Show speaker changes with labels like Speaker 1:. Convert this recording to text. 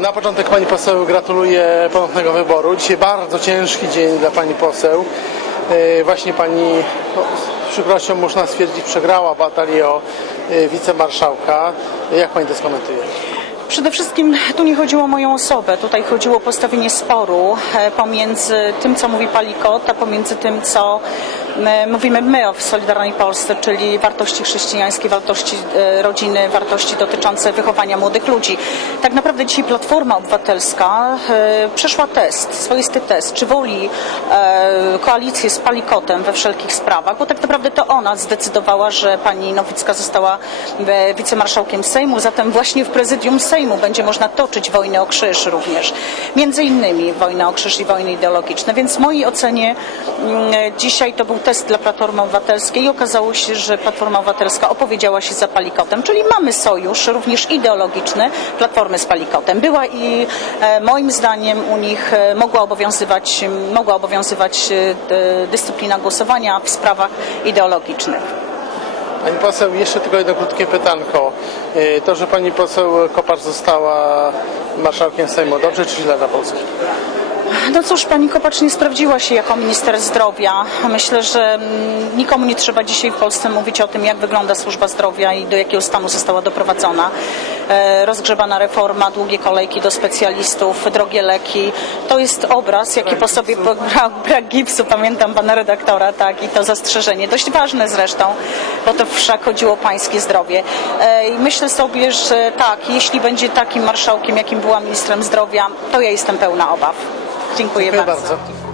Speaker 1: Na początek pani poseł gratuluję ponownego wyboru. Dzisiaj bardzo ciężki dzień dla pani poseł. E, Właśnie pani, no, z przykrością można stwierdzić, przegrała batalię o e, wicemarszałka. Jak pani to skomentuje?
Speaker 2: Przede wszystkim tu nie chodziło o moją osobę, tutaj chodziło o postawienie sporu e, pomiędzy tym, co mówi Palikot, a pomiędzy tym, co mówimy my w Solidarnej Polsce, czyli wartości chrześcijańskie, wartości e, rodziny, wartości dotyczące wychowania młodych ludzi. Tak naprawdę dzisiaj Platforma Obywatelska e, przeszła test, swoisty test, czy woli e, koalicję z Palikotem we wszelkich sprawach, bo tak naprawdę to ona zdecydowała, że pani Nowicka została wicemarszałkiem Sejmu, zatem właśnie w prezydium Sejmu będzie można toczyć wojnę o krzyż również. Między innymi wojnę o krzyż i wojny ideologiczne. Więc w mojej ocenie mm, dzisiaj to był test dla Platformy Obywatelskiej i okazało się, że Platforma Obywatelska opowiedziała się za Palikotem, czyli mamy sojusz również ideologiczny Platformy z Palikotem. Była i e, moim zdaniem u nich e, mogła obowiązywać, mogła obowiązywać e, dyscyplina głosowania w sprawach ideologicznych.
Speaker 1: Pani poseł, jeszcze tylko jedno krótkie pytanko. To, że pani poseł Kopacz została marszałkiem Sejmu, dobrze czy źle dla Polski?
Speaker 2: No cóż, pani Kopacz nie sprawdziła się jako minister zdrowia. Myślę, że mm, nikomu nie trzeba dzisiaj w Polsce mówić o tym, jak wygląda służba zdrowia i do jakiego stanu została doprowadzona. E, rozgrzebana reforma, długie kolejki do specjalistów, drogie leki. To jest obraz, jaki po sobie brak, brak gipsu, pamiętam pana redaktora, tak, i to zastrzeżenie. Dość ważne zresztą, bo to wszak chodziło o pańskie zdrowie. E, I myślę sobie, że tak, jeśli będzie takim marszałkiem, jakim była ministrem zdrowia, to ja jestem pełna obaw.
Speaker 1: Dziękuję,
Speaker 2: bardzo.
Speaker 1: bardzo.